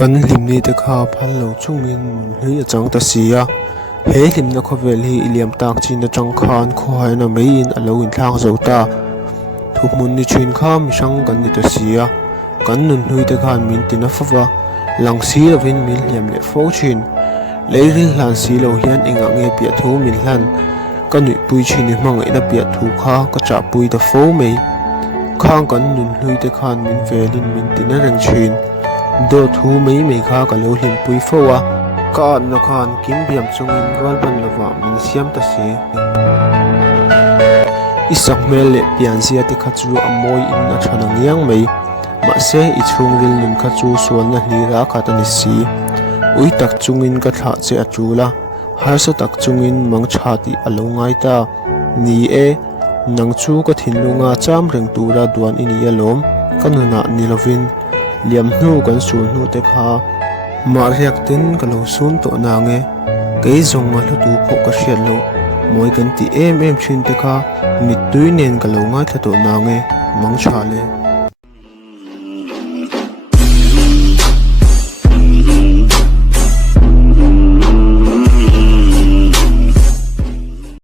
kan hlim ni te kha phal lo chungin hlui achang ta sia he hlim na khovel hi iliam tak chin atang khan kho hai na mei in alo in thlang zo ta thumun ni chin kha mi sang kan ni ta sia kan nun hlui te khan min tin a fawa lang si lovin min hliam le fo chin leiril hlan si lo hian enga nge pia thu min hlan kanui pui chin ni hmang ina pia thu kha ka cha pui ta fo mei khang kan nun hlui te khan min velin min tin a reng chin do thu mei mei kha ka lo hlim pui fowa ka na khan kim biam chungin rol ban lova min siam ta si isak mel le pian sia te kha chu amoi in na thana ngiang mei ma se I chung ril nun kha chu sual na hlira kha ta ni si ui tak chungin ka thla che a chula har sa tak chungin mang tha ti alo ngai ta ni e nang chu ka thinlunga cham reng tura duan ini alom kanuna ni lovin liam hnu kan sul hnu te kha ma riak tin ka lo sun to na nge ke zong a hlutu pho ka hriat lo moi kan ti em thin te kha mit tui nen ka lo nga tha to na nge mang tha le